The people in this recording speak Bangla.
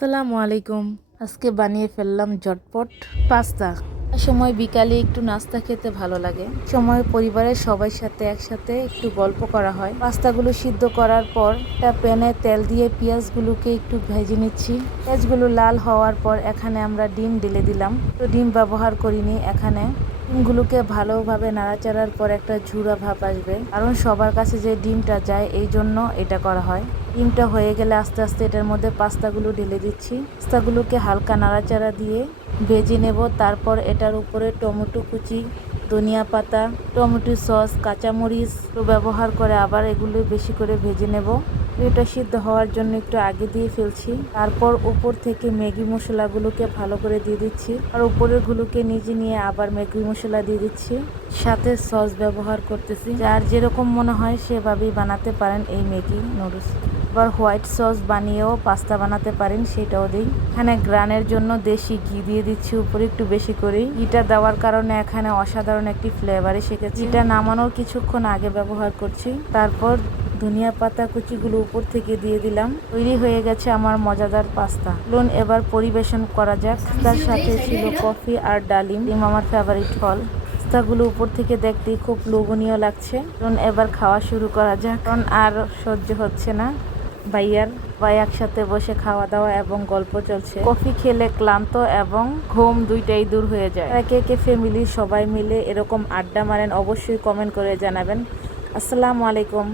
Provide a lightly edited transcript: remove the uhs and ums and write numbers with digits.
আসসালামু আলাইকুম। আজকে বানিয়ে ফেললাম ঝটপট পাস্তা। সময় বিকালে একটু নাস্তা খেতে ভালো লাগে। সময় পরিবারের সবার সাথে একসাথে একটু গল্প করা হয়। পাস্তাগুলো সিদ্ধ করার পর একটা প্যানে তেল দিয়ে পেঁয়াজগুলোকে একটু ভেজে নিচ্ছি। পেঁয়াজগুলো লাল হওয়ার পর এখানে আমরা ডিম ঢেলে দিলাম। তো ডিম ব্যবহার করিনি এখানে। ডিমগুলোকে ভালোভাবে নাড়াচাড়ার পর একটা ঝুরা ভাব আসবে, কারণ সবার কাছে যে ডিমটা যায় এই জন্য এটা করা হয়। ডিমটা হয়ে গেলে আস্তে আস্তে এটার মধ্যে পাস্তাগুলো ঢেলে দিচ্ছি। পাস্তাগুলোকে হালকা নাড়াচাড়া দিয়ে ভেজে নেব। তারপর এটার উপরে টমেটো কুচি, ধনিয়া পাতা, টমেটো সস, কাঁচামরিচ ব্যবহার করে আবার এগুলো বেশি করে ভেজে নেব। এটা সিদ্ধ হওয়ার জন্য একটু আগে দিয়ে ফেলছি। তারপর উপর থেকে ম্যাগি মশলাগুলোকে ভালো করে দিয়ে দিচ্ছি, আর উপরের গুলোকে নিচে নিয়ে আবার ম্যাগি মশলা দিয়ে দিচ্ছি। সাথে সস ব্যবহার করতেছি। যার যেরকম মনে হয় সেভাবেই বানাতে পারেন এই ম্যাগি নুডলস। আবার হোয়াইট সস বানিয়েও পাস্তা বানাতে পারেন, সেটাও দিই। এখানে গ্রানের জন্য দেশি ঘি দিয়ে দিচ্ছি উপরে একটু বেশি করেই। ঘিটা দেওয়ার কারণে এখানে অসাধারণ একটি ফ্লেভার এসে গেছে। ঘিটা নামানোর কিছুক্ষণ আগে ব্যবহার করছি। তারপর ধনিয়া পাতা কুচিগুলো উপর থেকে দিয়ে দিলাম। তৈরি হয়ে গেছে আমার মজাদার পাস্তা। চলুন এবার পরিবেশন করা যাক। তার সাথে ছিল কফি আর ডালিম, আমার ফেভারিট ফল। পাস্তাগুলো উপর থেকে দেখতে খুব লোভনীয় লাগছে। চলুন এবার খাওয়া শুরু করা যাক, কারণ আর সহ্য হচ্ছে না। ভাই একসাথে বসে খাওয়া দাওয়া এবং গল্প চলছে। কফি খেলে ক্লান্ত এবং ঘুম দুইটাই দূর হয়ে যায়। কে কে ফ্যামিলির সবাই মিলে এরকম আড্ডা মারেন অবশ্যই কমেন্ট করে জানাবেন। আসসালামু আলাইকুম।